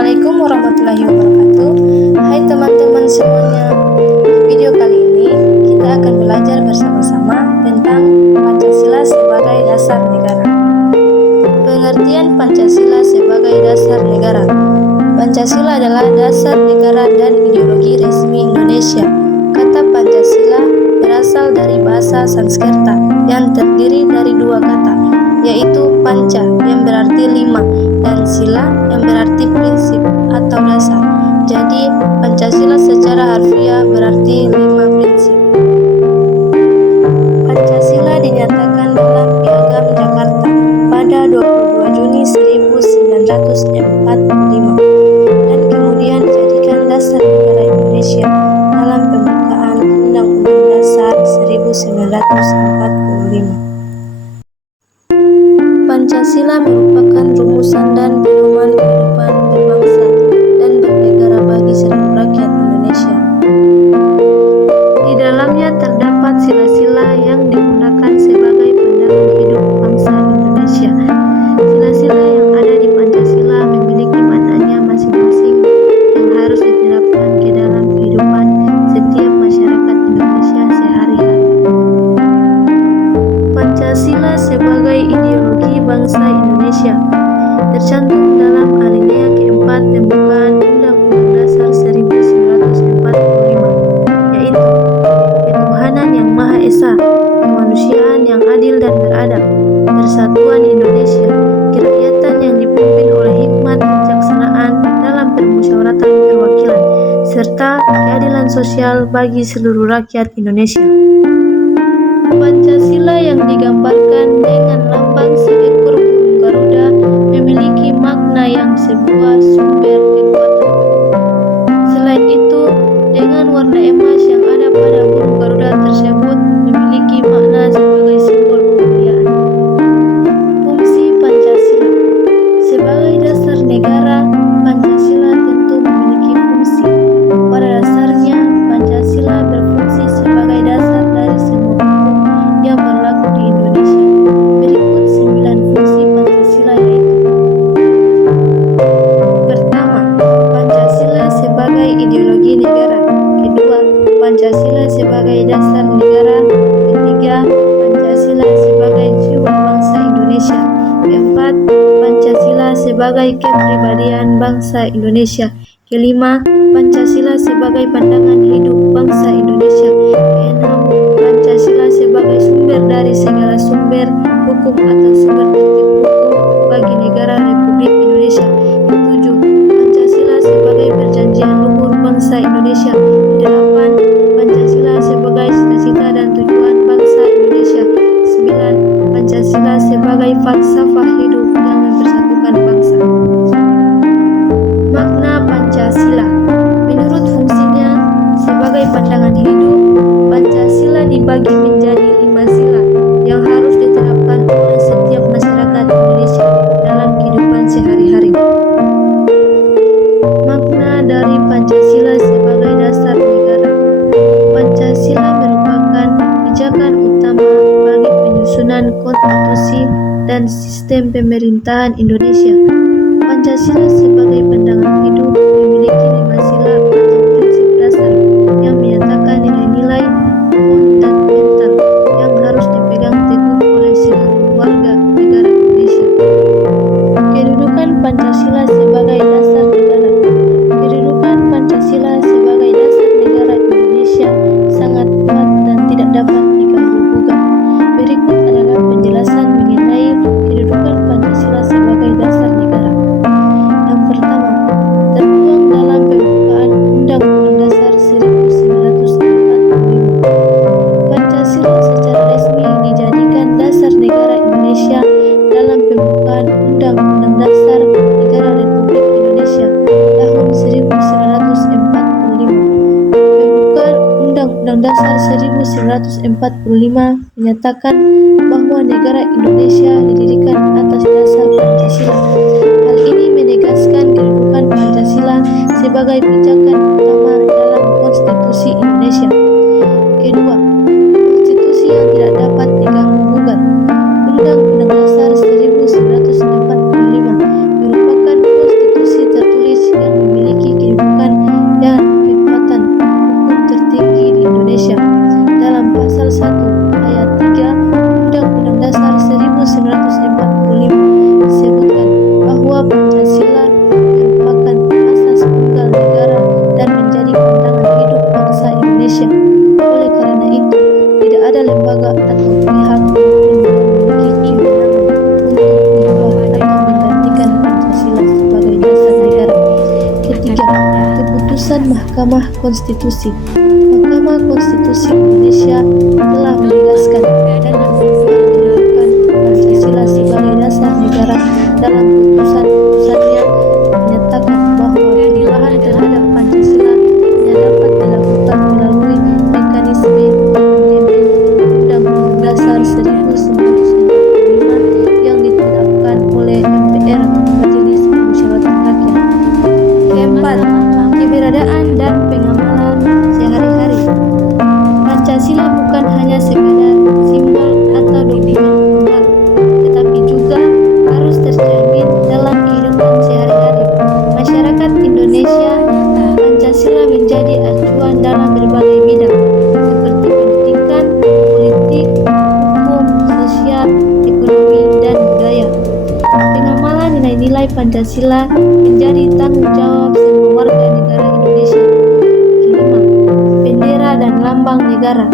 Assalamualaikum warahmatullahi wabarakatuh. Hai teman-teman semuanya. Di video kali ini kita akan belajar bersama-sama tentang Pancasila sebagai dasar negara. Pengertian Pancasila sebagai dasar negara. Pancasila adalah dasar negara dan ideologi resmi Indonesia. Kata Pancasila berasal dari bahasa Sanskerta yang terdiri dari dua kata, yaitu panca yang berarti lima dan sila yang berarti prinsip atau dasar. Jadi Pancasila secara harfiah berarti 5 prinsip. Pancasila dinyatakan dalam Piagam Jakarta pada 22 Juni 1945 dan kemudian dijadikan dasar negara Indonesia dalam pembukaan Undang-Undang Dasar 1945. Pancasila merupakan rumusan dan pedoman kehidupan berbangsa dan bernegara bagi seluruh rakyat Indonesia. Di dalamnya terdapat sila-sila yang digunakan sebagai pandangan hidup bangsa Indonesia. Sila-sila yang ada di Pancasila memiliki maknanya masing-masing yang harus diterapkan ke dalam kehidupan setiap masyarakat Indonesia sehari-hari. Pancasila sebagai ideologi bangsa Indonesia tercantum dalam alinea keempat pembukaan Undang-Undang Dasar 1945, yaitu ketuhanan yang Maha Esa, kemanusiaan yang adil dan beradab, persatuan Indonesia, kerakyatan yang dipimpin oleh hikmat kebijaksanaan dalam permusyawaratan perwakilan, serta keadilan sosial bagi seluruh rakyat Indonesia. Pancasila yang digambarkan dengan lambang seekor burung Garuda memiliki makna yang sebuah sumber kekuatan. Selain itu, dengan warna emas yang ada pada burung Garuda tersebut memiliki makna sebagai simbol kemuliaan. Fungsi Pancasila sebagai dasar negara, Pancasila tentu memiliki fungsi. Pada dasarnya, Pancasila berfungsi sebagai dasar dari semua yang berlaku di Indonesia. Berikut 9 fungsi Pancasila yaitu: pertama, Pancasila sebagai ideologi negara. Kedua, Pancasila sebagai dasar negara. Ketiga, Pancasila sebagai jiwa bangsa Indonesia. Keempat, Pancasila sebagai kepribadian bangsa Indonesia. Kelima, Pancasila sebagai pandangan hidup bangsa Indonesia. Keenam, Pancasila sebagai sumber dari segala sumber hukum atau sumber tertib hukum bagi negara Republik Indonesia. Ketujuh, Pancasila sebagai perjanjian luhur bangsa Indonesia. Kedelapan, Pancasila sebagai cita-cita dan tujuan bangsa Indonesia. Sembilan, Pancasila sebagai falsafah hidup yang mempersatukan bangsa. Makna Pancasila menurut fungsinya sebagai pandangan hidup, Pancasila dibagi menjadi 5 sila yang harus diterapkan oleh setiap masyarakat Indonesia dalam kehidupan sehari-hari. Makna dari Pancasila sebagai dasar negara. Pancasila merupakan pijakan utama bagi penyusunan konstitusi dan sistem pemerintahan Indonesia. Pancasila sebagai pandangan hidup memiliki 5 sila atau prinsip dasar yang menyatakan nilai-nilai fundamental yang harus dipegang teguh oleh seluruh warga negara Indonesia. Kedudukan Pancasila sebagai dasar negara. Kedudukan Pancasila sebagai dasar negara Indonesia sangat kuat dan tidak dapat diganggu-gugat. Berikut adalah penjelasan mengenai kedudukan Pancasila sebagai dasar negara. Yang pertama, tertuang dalam pembukaan Undang-Undang Dasar 1945. Pancasila secara resmi dijadikan dasar negara Indonesia dalam pembukaan Undang-Undang Dasar Negara Republik Indonesia tahun 1945. Pembukaan Undang-Undang Dasar 1945 menyatakan bahwa negara Indonesia didirikan atas dasar Pancasila. Hal ini menegaskan kedudukan Pancasila sebagai pijakan utama dalam konstitusi Indonesia. Kedua, konstitusi yang tidak dapat diganggu-gugat. Undang-Undang Dasar 1945 merupakan konstitusi tertulis ada lembaga atau pihak yang memiliki kewenangan untuk mengubah atau menggantikan Pancasila sebagai dasar negara. Ketiga, keputusan Mahkamah Konstitusi. Mahkamah Konstitusi Indonesia telah menegaskan dan menetapkan Pancasila sebagai dasar negara dalam putusan-putusannya, menyatakan bahwa perubahan terhadap Pancasila hanya dapat dilakukan melalui mekanisme amandemen Undang-Undang Dasar 1945 yang ditetapkan oleh MPR, Majelis Permusyawaratan Rakyat. Keempat, keberadaan dan pengamalan sehari-hari. Pancasila bukan hanya sekadar simbol atau dokumen formal, tetapi juga harus tercermin dalam kehidupan sehari-hari masyarakat Indonesia. Pancasila menjadi acuan dalam berbagai bidang seperti pendidikan, politik, hukum, sosial, ekonomi, dan budaya. Pengamalan nilai-nilai Pancasila menjadi tanggung jawab semua warga negara Indonesia. Kelima, bendera dan lambang negara.